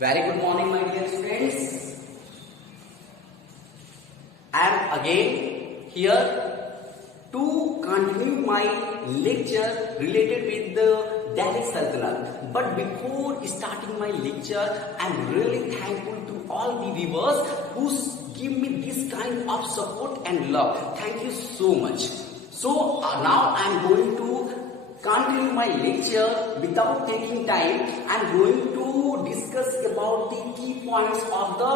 Very good morning, my dear students. I am again here to continue my lecture related with the Delhi Sultanate. But before starting my lecture, I am really thankful to all the viewers who give me this kind of support and love. Thank you so much. So now I am going to continue my lecture without taking time. I am going to discuss about the key points of the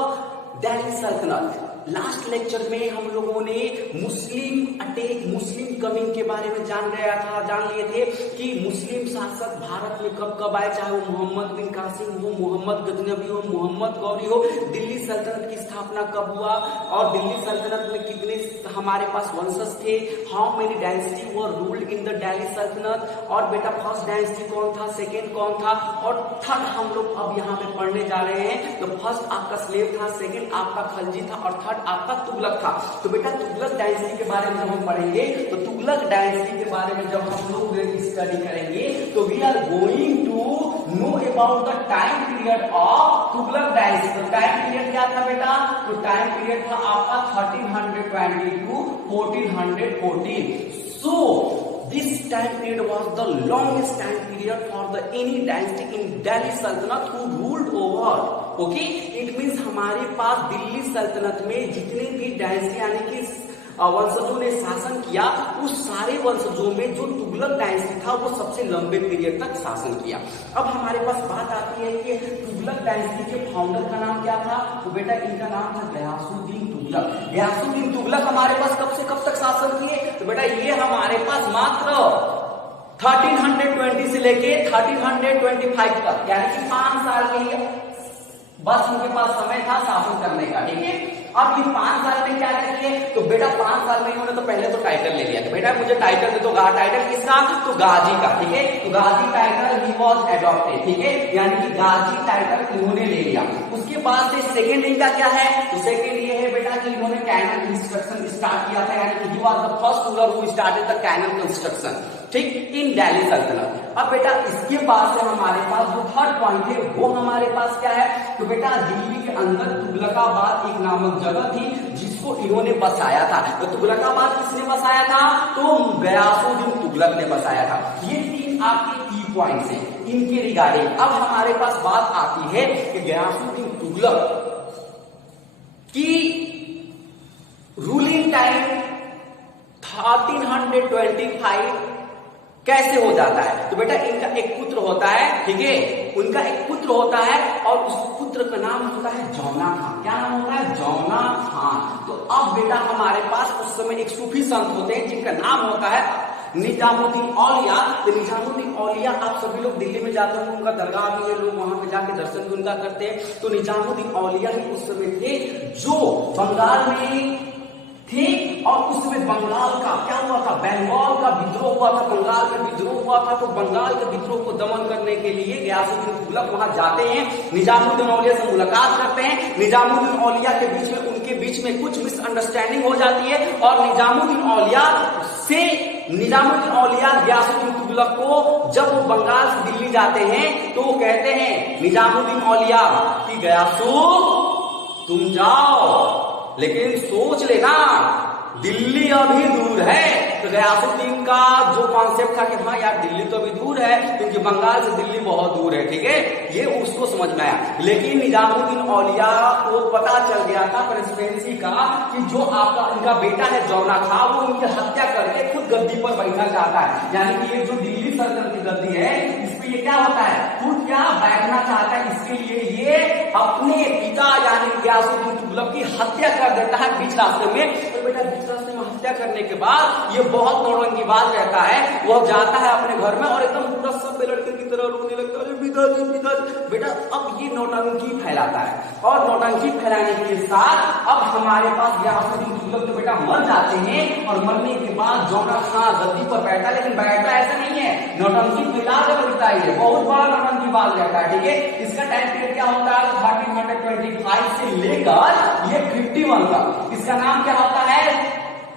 Delhi Sultanate. Last lecture में हम लोगों ने मुस्लिम attack, मुस्लिम coming के बारे में जान लिए थे कि मुस्लिम शासक भारत में कब कब आए, चाहे वो मोहम्मद बिन कासिम हो, मोहम्मद गजनवी हो, मोहम्मद गौरी हो। दिल्ली सल्तनत की स्थापना कब हुआ और दिल्ली सल्तनत में कितने हमारे पास वंशज थे, how many dynasty were ruled in the Delhi सल्तनत, और बेटा फर्स्ट डायनेस्टी कौन था, सेकेंड कौन था, और थर्ड हम लोग अब यहाँ पे पढ़ने जा रहे हैं। तो फर्स्ट आपका स्लेव था, सेकेंड आपका खलजी था और आपका तुगलक था। तो बेटा तुगलक डायनेस्टी के बारे में जब हम पढ़ेंगे तो तुगलक डायनेस्टी के बारे में जब हम लोग स्टडी करेंगे तो we are going to know about the time period of Tughlaq dynasty. तो टाइम पीरियड क्या था बेटा? तो टाइम पीरियड था आपका 1320 to 1414। So this time period was the longest time period for the any dynasty in Delhi Sultanate who ruled over. Okay, it means हमारे पास दिल्ली सल्तनत में जितने भी डायनेस्टी यानी कि वंशजों ने शासन किया, उस सारे वंशजों में जो तुगलक डायनेस्टी था वो सबसे लंबे पीरियड तक शासन किया। अब हमारे पास बात आती है कि तुगलक डायनेस्टी के फाउंडर का नाम क्या था? तो बेटा इनका नाम था गयासुद्दीन तुगलक। गयासुद्दीन तुगलक हमारे पास कब से कब तक शासन किए? तो बेटा ये हमारे पास मात्र 1320 से लेके 1325 तक, यानी कि 5 साल के लिए बस उनके पास समय था शासन करने का। ठीक है, अब ये 5 साल में क्या किए? तो बेटा 5 साल में इन्होंने तो पहले तो टाइटल ले लिया। तो बेटा मुझे टाइटल दे दो। टाइटल किसका? तो गाजी का। ठीक है, तो गाजी टाइटल ही वॉज एडॉप्टेड। ठीक है, यानी कि गाजी टाइटल इन्होंने ले लिया। उसके बाद से सेकेंड इनका क्या है? तो सेकेंड ये है बेटा कि इन्होंने कैनल कंस्ट्रक्शन स्टार्ट किया था, यानी कि he was the first ruler who started the canal construction. ठीक, इन दिल्ली सल्तनत। अब बेटा इसके बाद से हमारे पास जो थर्ड पॉइंट है वो हमारे पास क्या है? तो बेटा दिल्ली के अंदर तुगलकाबाद एक नामक जगह थी जिसको इन्होंने बसाया था। तो तुगलकाबाद किसने बसाया था? तो गयासुद्दीन तुगलक ने बसाया था। ये 3 आपके की पॉइंट्स हैं इनके रिगार्डिंग। अब हमारे पास बात आती है कि गयासुद्दीन तुगलक की रूलिंग टाइम 1325 कैसे हो जाता है? तो बेटा इनका एक पुत्र होता है। ठीक है, उनका एक पुत्र होता है और उस पुत्र का नाम होता है जौना खान। क्या नाम होता है? जौना खान। तो अब बेटा हमारे पास उस समय एक सूफी संत होते हैं जिनका नाम होता है निजामुद्दीन औलिया। तो निजामुद्दीन औलिया आप सभी लोग दिल्ली में जाते हैं, उनका दरगाह भी है, लोग वहां पे जाके दर्शन भी उनका करते हैं। तो निजामुद्दीन औलिया ही उस समय थे जो बंगाल में थे और उसमें बंगाल का क्या हुआ था? बंगाल का विद्रोह हुआ था। बंगाल में विद्रोह हुआ था तो बंगाल के विद्रोह को दमन करने के लिए गयासुद्दीन तुगलक वहां जाते हैं, निजामुद्दीन औलिया से मुलाकात करते हैं। निजामुद्दीन औलिया के बीच में उनके बीच में कुछ मिसअंडरस्टैंडिंग हो जाती है और निजामुद्दीन औलिया गयासुद्दीन तुगलक को जब वो बंगाल से दिल्ली जाते हैं तो वो कहते हैं निजामुद्दीन औलिया कि गयासु तुम जाओ, लेकिन सोच लेना दिल्ली अभी दूर है। तो गयासुद्दीन का जो कॉन्सेप्ट था कि हाँ यार दिल्ली तो अभी दूर है, क्योंकि बंगाल से दिल्ली बहुत दूर है। ठीक है, ये उसको समझ में आया। लेकिन निजामुद्दीन औलिया को पता चल गया था प्रेसिडेंसी का कि जो आपका इनका बेटा है जौना खान, वो उनकी हत्या करके खुद गद्दी पर बैठना चाहता है। यानी कि ये जो दिल्ली सल्तनत की गद्दी है इस पे ये क्या होता है? खुद क्या बैठना चाहता है। इसके लिए ये अपने पिता यानी गयासुद्दीन तुगलक की हत्या कर देता है बीच रास्ते में। तो बेटा बीच रास्ते में हत्या करने के बाद ये बहुत नौटंकी बात रहता है, वो जाता है अपने घर में और एकदम पूरा सब लड़के की तरह रोने लगता है, पिताजी। बेटा अब ये नौटंकी फैलाता है और नौटंकी फैलाने के साथ अब हमारे पास गयासुद्दीन तुगलक तो बेटा मर जाते हैं और मरने के बाद जौना खान गद्दी पर बैठा, लेकिन बैठा ऐसा नहीं है, नौटंकी फैला कर बैठता है, बहुत बड़ा नौटंकी बात रहता है। ठीक है, इसका टाइम पीरियड क्या होता है? 1325 से लेकर ये 51 तक। इसका नाम क्या होता है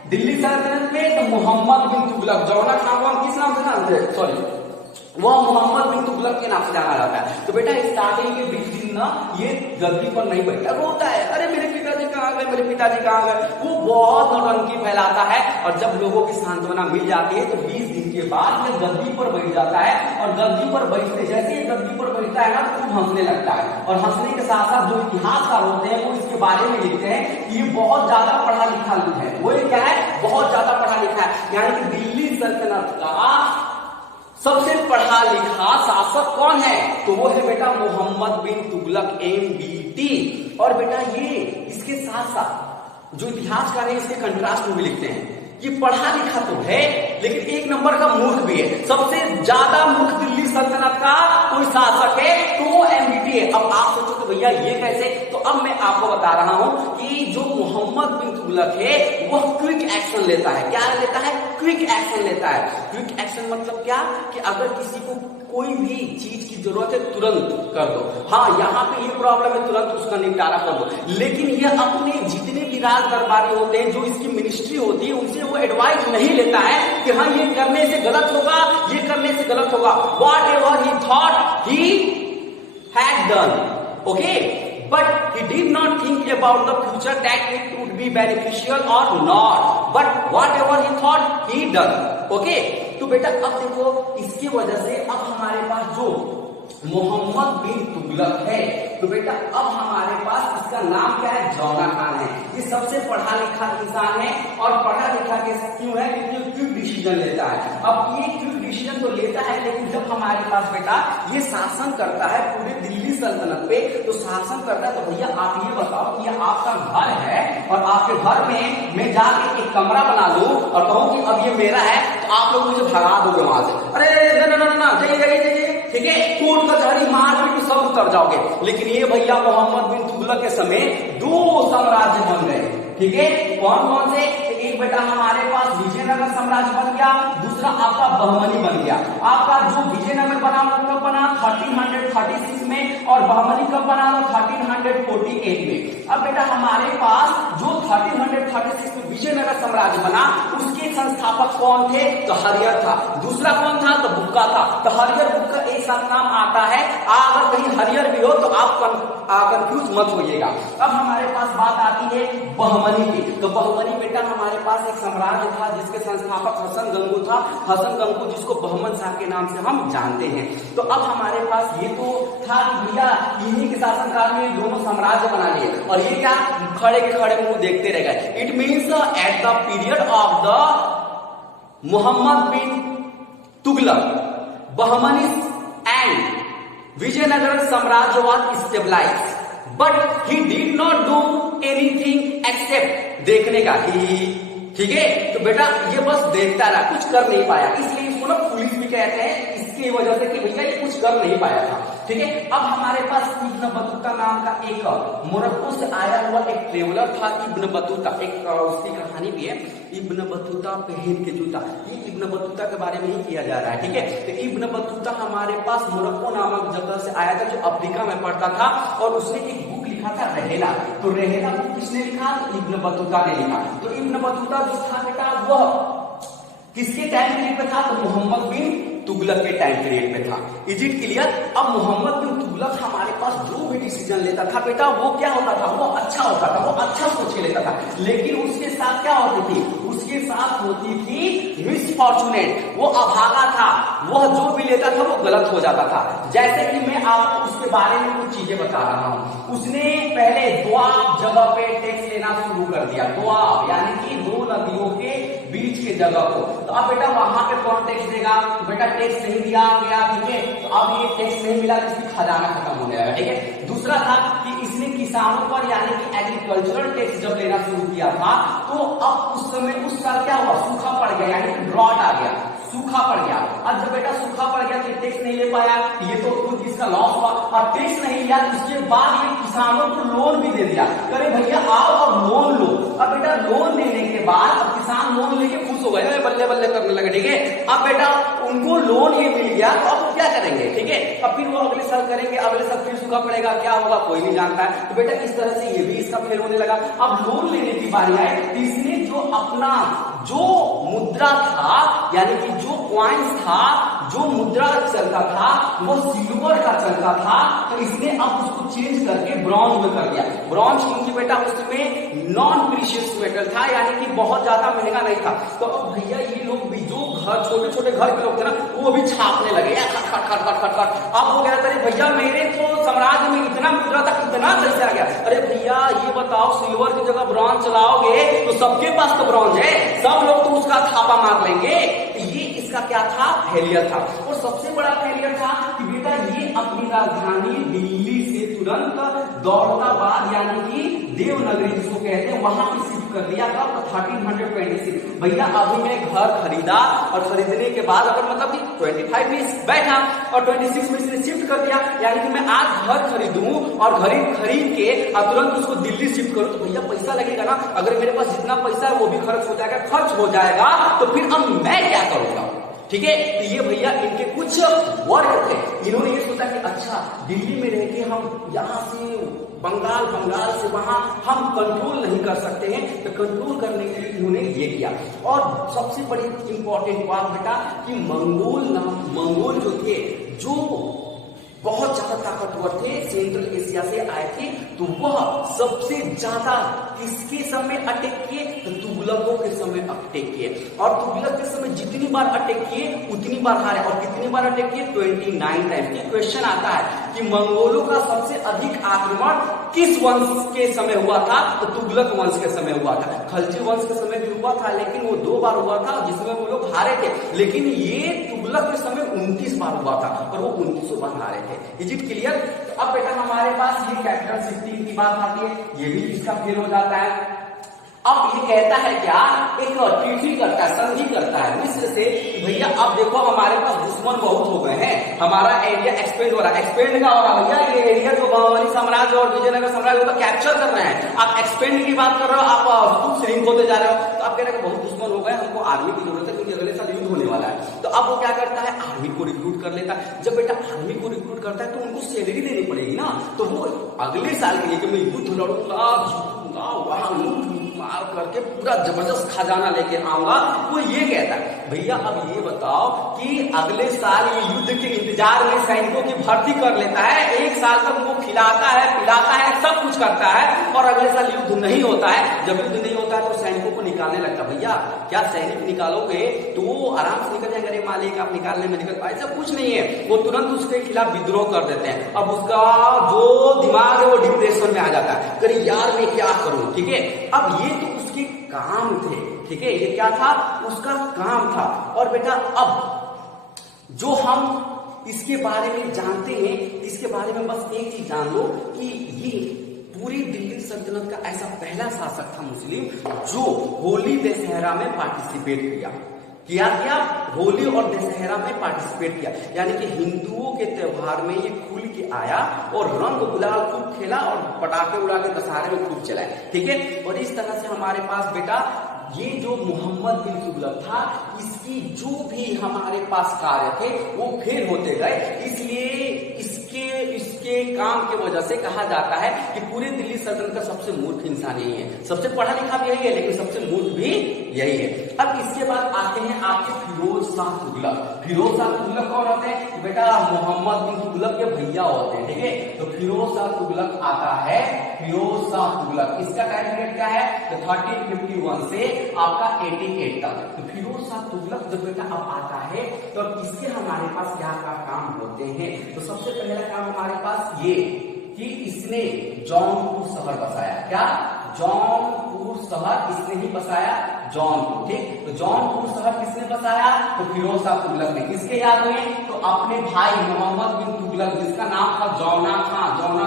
दिल्ली सल्तनत में? तो मोहम्मद बिन तुगलक। जौना खान को हम किस नाम से जानते हैं? सॉरी वह मोहम्मद बिन तुगलक के नाम से जाना जाता है। तो बेटा स्टार्टिंग के 20 दिन ना ये गद्दी पर नहीं बैठता, रोता है, अरे मेरे पिताजी कहाँ गए, मेरे पिताजी कहाँ गए। वो बहुत नौटंकी फैलाता है और जब लोगों की सांत्वना मिल जाती है तो 20 दिन के बाद ये गद्दी पर बैठ जाता है और गद्दी पर बैठते जैसे ये गद्दी पर बैठता है ना तो खूब हंसने लगता है और हंसने के साथ साथ जो इतिहासकार होते हैं वो इसके बारे में लिखते हैं कि ये बहुत ज्यादा पढ़ा लिखा लोग है। वो क्या है, बहुत ज्यादा पढ़ा लिखा है, यानी कि दिल्ली सल्तनत का सबसे पढ़ा लिखा शासक कौन है, तो वो है बेटा मोहम्मद बिन तुगलक MBT। और बेटा ये इसके साथ साथ जो इतिहासकार है इसके कंट्रास्ट में भी लिखते हैं कि पढ़ा लिखा तो है लेकिन एक नंबर का मूर्ख भी है। सबसे ज्यादा मूर्ख दिल्ली सल्तनत का कोई शासक है तो वो MBT है। अब आप सोचो तो भैया ये कैसे, तो अब मैं आपको बता रहा हूं कि जो मोहम्मद बिन तुगलक है वह क्विक एक्शन लेता है। क्या लेता है, क्विक एक्शन लेता है। क्विक एक्शन मतलब क्या, कि अगर किसी को कोई भी चीज की जरूरत है तुरंत कर दो, हाँ यहाँ पे ये प्रॉब्लम है तुरंत उसका निपटारा कर दो। लेकिन ये अपने जितने भी राज दरबारी होते हैं, जो इसकी मिनिस्ट्री होती है, उनसे वो एडवाइस नहीं लेता है कि हाँ ये करने से गलत होगा, ये करने से गलत होगा। What ever he thought he had done, okay, but he did not think about the future that it would be beneficial or not, but whatever he thought he done, okay। तो बेटा अब देखो इसकी वजह से अब हमारे पास जो मोहम्मद बिन तुगलक है, तो बेटा अब हमारे पास इसका नाम क्या है, जौना खान है। ये सबसे पढ़ा लिखा इंसान है और पढ़ा लिखा क्यों है, क्योंकि क्विक डिसीजन लेता है। अब ये क्विक डिसीजन तो लेता है लेकिन जब हमारे पास बेटा ये शासन करता है पूरे दिल्ली सल्तनत पे, तो शासन करता है तो भैया आप ये बताओ कि ये आपका घर है और आपके घर में मैं जाके एक कमरा बना लूं और कहूं कि अब ये मेरा है, तो आप लोग मुझे भगा दोगे वहां से, अरे ना जाइए जाइए जाइए, ठीक है, कोर्ट कचहरी मार पीट सब उतर जाओगे। लेकिन ये भैया मोहम्मद बिन तुगलक के समय 2 साम्राज्य बन गए, ठीक है, कौन कौन से, एक बेटा हमारे पास विजयनगर साम्राज्य बन गया, दूसरा आपका बहमनी बन गया। आपका जो विजयनगर बना वो कब बना, 1336 में, और बहमनी कब बना, 1348 में। अब बेटा हमारे पास जो 1336 में विजयनगर साम्राज्य बना उसके संस्थापक कौन थे, तो हरियर था। दूसरा कौन था, तो बुक्का था। तो हरियर बुक्का एक साथ नाम आता है, अगर कहीं हरियर भी हो तो आप कंफ्यूज मत होइएगा। अब हमारे पास बात आती है बहमनी की। तो बहमनी बेटा हमारे पास एक साम्राज्य था जिसके संस्थापक हसन गंगू था, हसन गंगू जिसको बहमन शाह के नाम से हम जानते हैं। तो अब हमारे पास ये तो था कि भैया इन्हीं के शासनकाल में दोनों साम्राज्य बना लिए और ये क्या खड़े के खड़े मुंह देखते रह गए। It means at the period of the Mohammad bin Tughlaq, Bahmanis and Vijayanagar Samrajya was stabilized, but he did not do anything except देखने का ही, ठीक है। तो बेटा ये बस देखता रहा, कुछ कर नहीं पाया, इसलिए इसको ना पुलिस भी कहते हैं, इसकी वजह से कि भैया ये कुछ कर नहीं पाया था, ठीक है। अब हमारे पास इब्न बतूता नाम का एक मोरक्को से आया हुआ एक ट्रेवलर था, इब्न बतूता, एक उसकी कहानी भी है, इब्न बतूता पहन के जूता। ये इब्न बतूता के बारे में ही किया जा रहा है, ठीक है। तो इब्न बतूता हमारे पास मोरक्को नामक जगह से आया था जो अफ्रीका में पड़ता था और उसने एक बुक लिखा था रहेला। तो रहेला बुक किसने लिखा, तो इब्न बतूता ने लिखा। तो इब्न बतूता जो था बेटा वह किसके टाइम पीरियड में था, तो मोहम्मद बिन तुगलक के टाइम पीरियड में था। Is it clear. अब मोहम्मद बिन तुगलक हमारे पास जो भी डिसीजन लेता था बेटा वो क्या होता था, वो अच्छा होता था, वो अच्छा सोच के लेता था। लेकिन उसके साथ क्या होती थी, उसके साथ होती थी मिसफॉर्चुनेट, वो अभागा था, वह जो भी लेता था वो गलत हो जाता था। जैसे कि मैं आपको उसके बारे में कुछ चीजें बता रहा हूं। उसने पहले दोआब जगह पे टैक्स लेना शुरू कर दिया, दोआब यानी कि 2 नदियों के बीच के जगह को। तो अब बेटा वहां पे कौन टैक्स देगा, तो बेटा टैक्स नहीं दिया गया, ठीक है। तो अब ये टैक्स नहीं मिला तो इसकी खजाना खत्म हो जाएगा, ठीक है। दूसरा था कि इसने किसानों पर यानी कि एग्रीकल्चरल टैक्स जब लेना शुरू किया था तो अब उस समय उस साल क्या हुआ, सूखा पड़ गया, यानी कि ड्रॉट आ गया, सूखा पड़ गया। अब जब बेटा सूखा पड़ गया तो टैक्स नहीं ले पाया, ये तो खुद इसका लॉस हुआ। और टैक्स नहीं लिया उसके बाद ये किसानों को लोन भी दे दिया, करे भैया आओ और लोन लो। अब बेटा लोन लेने के बाद अब किसान लोन लेके खुश हो गए, बल्ले बल्ले करने लगे, ठीक है। अब बेटा उनको लोन ये मिल गया तो अब क्या करेंगे, ठीक है। अब फिर वो अगले साल करेंगे, अगले साल फिर सूखा पड़ेगा, क्या होगा कोई नहीं जानता है। तो बेटा इस तरह से ये भी इसका फेल होने लगा। अब लोन लेने की बारी आए, इसने जो अपना जो मुद्रा था यानी कि जो कॉइन्स था, जो मुद्रा चलता था वो सिल्वर का चलता था, तो इसने अब उसको चेंज करके ब्रॉन्ज में कर दिया। ब्रॉन्ज क्योंकि बेटा उसमें नॉन प्रीशियस मेटल था यानी कि बहुत ज्यादा महंगा नहीं था। तो अब भैया ये लोग भी जो घर छोटे छोटे घर के लोग थे ना वो भी छापने लगे खट खट खट खट खट खट। अब वो कह रहे थे भैया मेरे तो साम्राज्य में इतना मुद्रा था, इतना कैसे आ गया? अरे भैया ये बताओ सिल्वर की जगह ब्रॉन्ज चलाओगे तो सबके पास तो ब्रॉन्ज है, सब लोग तो उसका थापा मार लेंगे। ये इसका क्या था? फेलियर था। और सबसे बड़ा फेलियर था कि बेटा ये अपनी राजधानी दिल्ली से तुरंत दौलताबाद यानी कि देवनगरी जिसको कहते हैं वहां पे शिफ्ट कर दिया था 1326। भैया अभी मैं घर खरीदा और खरीदने के बाद अगर मतलब कि 25 में बैठा और 26 में इसने शिफ्ट कर दिया यानी कि मैं आज घर खरीदूं और घर खरीद के तुरंत उसको दिल्ली शिफ्ट करूं तो भैया पैसा लगेगा ना। अगर मेरे पास जितना पैसा है वो भी खर्च हो जाएगा तो फिर अब मैं क्या करूंगा? ठीक है, तो ये भैया इनके कुछ वर्ग थे। इन्होंने ये सोचा कि अच्छा दिल्ली में रह के हम यहाँ से बंगाल से वहां हम कंट्रोल नहीं कर सकते हैं, तो कंट्रोल करने के लिए इन्होंने ये किया। और सबसे बड़ी इंपॉर्टेंट बात बेटा कि मंगोल जो थे जो बहुत ज्यादा ताकतवर थे, सेंट्रल एशिया से आए थे, तो वह सबसे ज्यादा किसके समय अटैक किए? तो तुगलकों के समय अटैक किए। और तुगलक के समय जितनी बार अटैक किए उतनी बार हारे। और कितनी बार अटैक किए? 29 टाइम। ये क्वेश्चन आता है कि मंगोलों का सबसे अधिक आक्रमण किस वंश के समय हुआ था? तो तुगलक वंश के समय हुआ था। खलजी वंश के समय भी हुआ था लेकिन वो 2 बार हुआ था जिसमें वो लोग हारे थे। लेकिन ये तुगलक के समय 29 बार हुआ था और वो 29 बार हारे थे। Is it clear? अब बेटा हमारे पास ये कैपिटल सिटी की बात आती है, ये भी इसका फेल हो जाता है। अब ये कहता है क्या? एक ट्रीटी करता है, संधि करता है मिस्र से। भैया अब देखो हमारे पास दुश्मन बहुत हो गए हैं, हमारा एरिया एक्सपेंड हो रहा है। एक्सपेंड का हो रहा है भैया, ये एरिया जो बाहुबली साम्राज्य और विजयनगर साम्राज्य होता कैप्चर कर रहे हैं। आप एक्सपेंड की बात कर रहे हो, आप खुद श्रिंक होते जा रहे हो। तो आप कह रहे हैं बहुत दुश्मन हो गए, हमको आर्मी की जरूरत है क्योंकि अगले साल युद्ध होने वाला है। तो अब वो क्या करता है? आर्मी को रिक्रूट कर लेता है। जब बेटा आर्मी को रिक्रूट करता है तो उनको सैलरी देनी पड़ेगी ना, तो वो अगले साल के लिए कि मैं युद्ध लड़ूंगा वहां लूट मार करके पूरा जबरदस्त खजाना लेके आऊंगा, वो ये कहता है। भैया अब ये बताओ कि अगले साल ये युद्ध के इंतजार में सैनिकों की भर्ती कर लेता है, 1 साल तक वो खिलाता है पिलाता है सब कुछ करता है और अगले साल युद्ध नहीं होता है। जब युद्ध नहीं होता है तो सैनिकों को निकालने लगता। भैया क्या सैनिक निकालोगे तो वो आराम से निकल जाएंगे? अरे मालिक आप निकालने में निकल पाए, ऐसा कुछ नहीं है। वो तुरंत उसके खिलाफ विद्रोह कर देते हैं। अब उसका जो दिमाग है वो डिप्रेशन में आ जाता है, अरे यार मैं क्या करूं? ठीक है, अब ये तो उसके काम थे। ठीक है, ये क्या था? उसका काम था। और बेटा अब जो हम इसके बारे में जानते हैं, इसके बारे में बस एक चीज जान लो कि ये पूरी दिल्ली सल्तनत का ऐसा पहला शासक था मुस्लिम जो होली दशहरा में पार्टिसिपेट किया होली और दशहरा में पार्टिसिपेट किया। यानी कि हिंदुओं के त्योहार में ये खुल के आया और रंग गुलाल खूब खेला और पटाखे उड़ा के दशहरे में खूब चलाए। ठीक है, और इस तरह से हमारे पास बेटा ये जो मोहम्मद बिन तुगलक था इसकी जो भी हमारे पास कार्य थे वो फेल होते गए। इसलिए इसके काम की वजह से कहा जाता है कि पूरे दिल्ली सल्तनत का सबसे मूर्ख इंसान यही है। सबसे पढ़ा लिखा भी यही है लेकिन सबसे मूर्ख भी यही है। अब इसके बाद आते हैं आपके फिरोज शाह तुगलक। फिरोज शाह तुगलक कौन होते हैं? बेटा मोहम्मद बिन तुगलक के भैया होते हैं। ठीक है, तो फिरोज शाह तुगलक आता है। फिरोज शाह तुगलक इसका टाइम पीरियड क्या है? तो 1351 से आपका 88 तक। तो फिरोज शाह तुगलक जब बेटा अब आता है तो इसके हमारे पास क्या काम होते हैं? तो सबसे पहला काम हमारे पास ये कि इसने जौनपुर शहर बसाया। क्या? जौनपुर शहर इसने ही बसाया, जौनपुर। ठीक, तो जौनपुर शहर किसने बसाया? तो फिरोज शाह तुगलक ने। किसके याद में? तो अपने भाई मोहम्मद बिन तुगलक जिसका नाम था जौना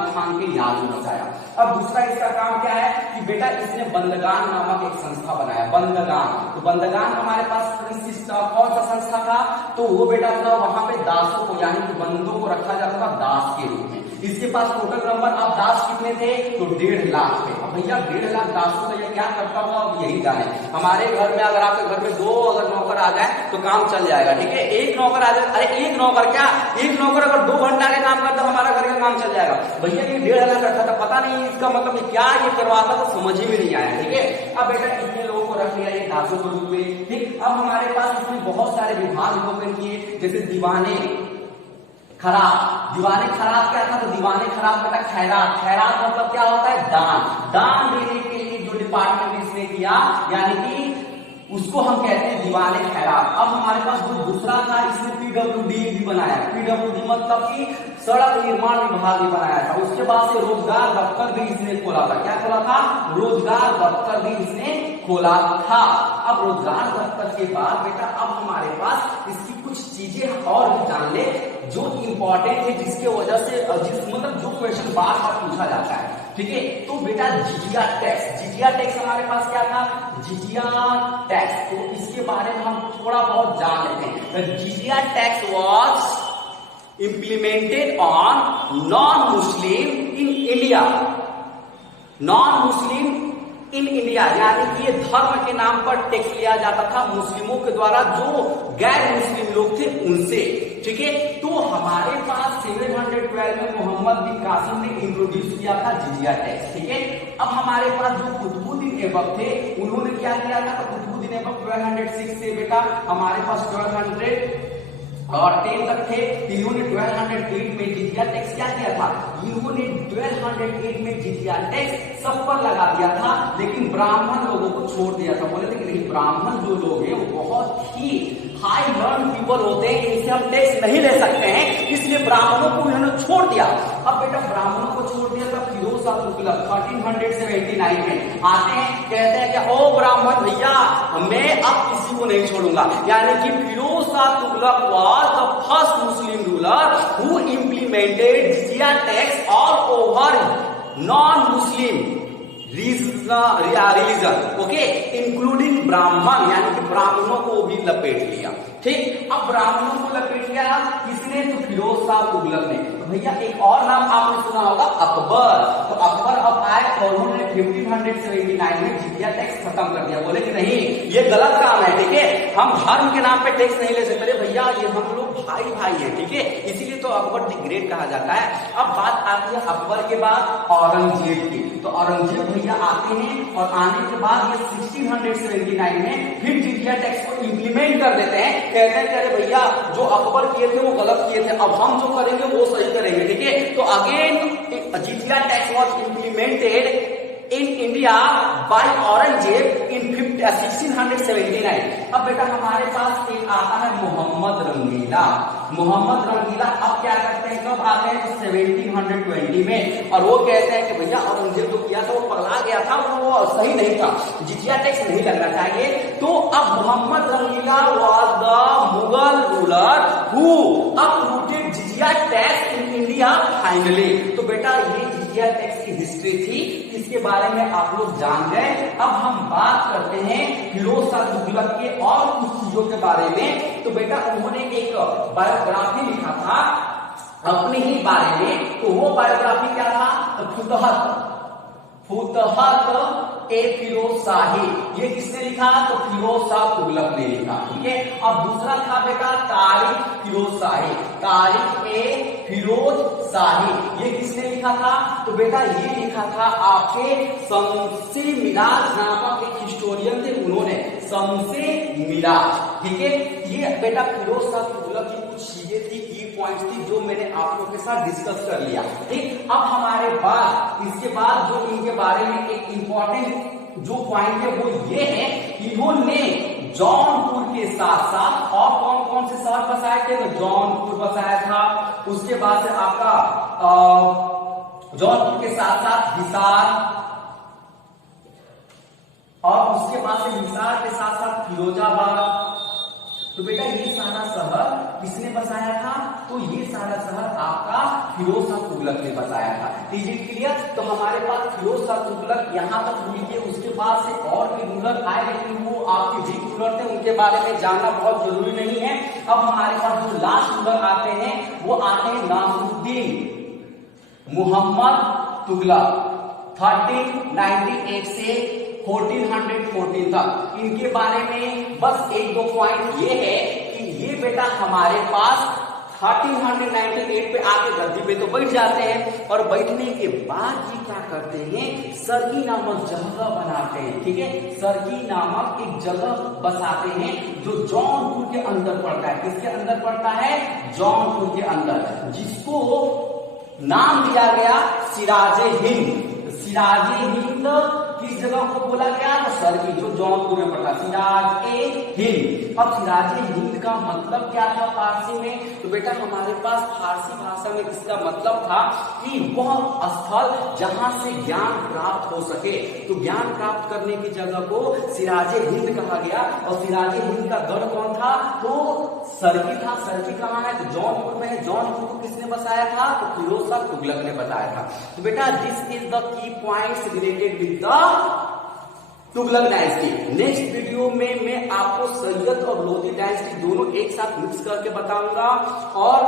खान के याद में बसाया। अब दूसरा इसका काम क्या है कि बेटा इसने बंदगान नामक एक संस्था बनाया, बंदगान। तो बंदगान हमारे पास कौन सा संस्था था? तो वो बेटा था वहां पे दासों को यानी कि बंदों को रखा जाता था दास के रूप में। इसके पास टोटल नंबर ऑफ दास कितने थे? तो 1.5 लाख थे। अब भैया 1.5 लाख दासों का ये क्या करता होगा अब यही जाने। हमारे घर में अगर आपके घर में 2 अगर नौकर आ जाए तो काम चल जाएगा, ठीक है। एक नौकर आ जाए, अरे एक नौकर क्या, एक नौकर अगर 2 घंटा के काम करता हमारा घर का काम चल जाएगा। भैया ये 1.5 लाख रखा था, पता नहीं इसका मतलब क्या ये करवाता तो समझ ही में नहीं आया, ठीक है। अब बेटा कितने लोगों को रख लिया ये दासों के रूप में, ठीक। अब हमारे पास इसमें बहुत सारे विभाग ओपन किए, जैसे दीवाने खराब। दीवाने खराब क्या था? तो दीवाने खराब बेटा खैरात। खैरात मतलब क्या होता है? दान। दान देने के लिए जो डिपार्टमेंट इसने किया, यानी कि उसको हम कहते हैं दीवाने खैरात। अब हमारे पास जो दूसरा था, इसने पीडब्ल्यूडी भी बनाया। पीडब्ल्यूडी मतलब कि सड़क निर्माण विभाग भी बनाया था। उसके बाद से रोजगार दफ्तर भी इसने खोला था। क्या खोला था? रोजगार दफ्तर भी इसने खोला था। अब रोजगार दफ्तर के बाद बेटा अब हमारे पास इसकी कुछ चीजें और भी जान ले जो इंपॉर्टेंट है, जिसके वजह से मतलब जो क्वेश्चन बार बार पूछा जाता है, ठीक है। तो बेटा जिजिया टैक्स। जिजिया टैक्स हमारे पास क्या था? जिजिया टैक्स। तो इसके बारे में हम थोड़ा बहुत जान लेते हैं। Jizya tax was implemented on non Muslim in India. Non Muslim in India यानी कि ये धर्म के नाम पर टैक्स लिया जाता था मुस्लिमों के द्वारा, जो गैर मुस्लिम लोग थे उनसे, ठीक है। तो हमारे पास 712 में मोहम्मद बिन कासिम ने इंट्रोड्यूस किया था जिजिया टैक्स, ठीक है। अब हमारे पास जो कुतुबुद्दीन ऐबक थे उन्होंने क्या किया था? तो कुतुबुद्दीन ऐबक 1206 से बेटा हमारे पास 1210 तक थे। इन्होंने 1208 में जिजिया टैक्स क्या किया था? इन्होंने 1208 में जिजिया टैक्स सब पर लगा दिया था, लेकिन ब्राह्मण लोगों को छोड़ दिया था। बोले थे कि नहीं, ब्राह्मण जो लोग हैं वो बहुत ही हाई लर्न पीपल होते हैं, इनसे हम टैक्स नहीं ले सकते हैं, इसलिए ब्राह्मणों को इन्होंने छोड़ दिया। अब बेटा ब्राह्मणों को छोड़ दिया तब फिरोज शाह तुगलक 1379 में आते हैं, कहते हैं कि ओ ब्राह्मण भैया मैं अब किसी को नहीं छोड़ूंगा। यानी कि Firoz Shah Tughlaq was the first Muslim ruler who implemented jizya tax all over non Muslim religion, okay, including Brahmin, यानी कि ब्राह्मणों को भी लपेट लिया, ठीक। अब ब्राह्मणों को लपेट लिया किसने? तो फिरोज शाह तुगलक ने। तो भैया एक और नाम आपने सुना होगा, अकबर। तो अकबर अब आए और उन्होंने 1579 में जिजिया टैक्स खत्म कर दिया। बोले कि नहीं ये गलत काम है, ठीक है, हम धर्म के नाम पे टैक्स नहीं ले सकते। भैया ये हम लोग भाई भाई है, ठीक है, इसीलिए तो अकबर द ग्रेट कहा जाता है। अब बात आती है अकबर के बाद औरंगजेब की। तो औरंगजेब भैया आते हैं और आने के बाद ये 1679 में फिर जिजिया टैक्स को इंप्लीमेंट कर देते हैं। कहते हैं कि अरे भैया जो अकबर किए थे वो गलत किए थे, अब हम जो करेंगे वो सही करेंगे, ठीक है। तो again jizya tax was implemented in India by Aurangzeb in 1679। अब बेटा हमारे पास एक आता है मोहम्मद रंगीला। मोहम्मद रंगीला अब क्या करते हैं, कब आते हैं? 1720 में, और वो कहते हैं कि भैया औरंगजेब जो किया था वो पगला गया था, वो सही नहीं था, जिजिया टैक्स नहीं लगना चाहिए। तो अब Mohammad Rangila was the Mughal ruler who uprooted jizya tax in India finally. तो बेटा ये जिजिया टैक्स की हिस्ट्री थी, इसके बारे में आप लोग जान गए। अब हम बात करते हैं फिरोज शाह तुगलक के और कुछ चीजों के बारे में। तो बेटा उन्होंने एक बायोग्राफी लिखा था अपने ही बारे में। तो वो बायोग्राफी क्या था? तो फुतहत ए फिरोज शाही। ये किसने लिखा? तो फिरोज शाह तुगलक ने लिखा, ठीक है। अब दूसरा था बेटा तारिख फिरोज शाही। तारिख ए फिरोज शाही, ये किसने लिखा था? तो बेटा ये लिखा था आपके शमसे मिराज नामक एक हिस्टोरियन थे, उन्होंने शमसे मिराज, ठीक है। ये बेटा फिरोज शाह तुगलक की कुछ चीजें थी, की पॉइंट्स थी, जो मैंने आप लोगों के साथ डिस्कस कर लिया, ठीक। अब हमारे पास इसके बाद जो इनके बारे में एक इंपॉर्टेंट जो पॉइंट है वो ये है, इन्होंने जौनपुर के साथ साथ और कौन कौन से शहर बसाए थे? तो जौनपुर बसाया था, उसके बाद से आपका जौनपुर के साथ साथ हिसार, और उसके बाद से हिसार के साथ साथ फिरोजाबाद। तो बेटा ये सारा शहर किसने बसाया था? तो ये सारा शहर आपका फिरोज शाह तुगलक ने बसाया था। Is it clear? तो हमारे पास फिरोज शाह तुगलक यहाँ तक हुई थी, उसके बाद से और भी रूलर आए, लेकिन वो आपके वीक रूलर थे, उनके बारे में जानना बहुत जरूरी नहीं है। अब हमारे पास जो लास्ट रूलर आते हैं वो आते हैं नासिरुद्दीन। मोहम्मद तुगलक 1398 से 1414 तक। इनके बारे में बस एक दो पॉइंट ये है कि ये बेटा हमारे पास 1398 पे आके गद्दी पे तो बैठ जाते हैं और बैठने के बाद ये क्या करते हैं, सरकी नामक जगह बनाते हैं। ठीक है, सरकी नामक एक जगह बसाते हैं जो जौनपुर के अंदर पड़ता है। किसके अंदर पड़ता है? जौनपुर के अंदर, जिसको नाम दिया गया सिराजे हिंद। सिराजे हिंद किस जगह को बोला गया? तो सरकी, जो जौनपुर में पड़ता, सिराजे हिंद। अब सिराजे हिंद का मतलब क्या था फारसी में? तो बेटा हमारे पास फारसी भाषा में इसका मतलब था कि वह स्थल जहां से ज्ञान प्राप्त हो सके। तो ज्ञान प्राप्त करने की जगह को सिराजे हिंद कहा गया। और सिराजे हिंद का गढ़ कौन था? तो सरकी था। सरकी कहाँ है? तो जौनपुर में है। जौनपुर को किसने बसाया था? तो फिरोज शाह तुगलक ने बताया था। तो बेटा this is the key points related with the Tughlaq dynasty. Next video में मैं आपको सैयद और लोधी डायनेस्टी दोनों एक साथ मिक्स करके बताऊंगा। और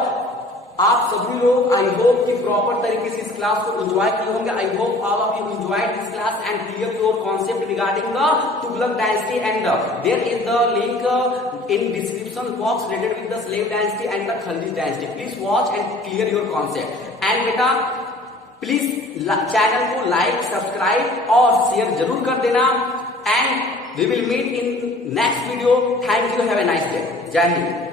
आप सभी लोग आई होप कि प्रॉपर तरीके से इस क्लास को एंजॉय किए होंगे। I hope all of you enjoyed this class and clear your concept regarding the Tughlaq dynasty and there is the link in description box related with the slave dynasty and the Khalji dynasty. Please watch and clear your concept. And बेटा please channel को like, subscribe और share जरूर कर देना। And we will meet in next video. Thank you, have a nice day. जय हिंद।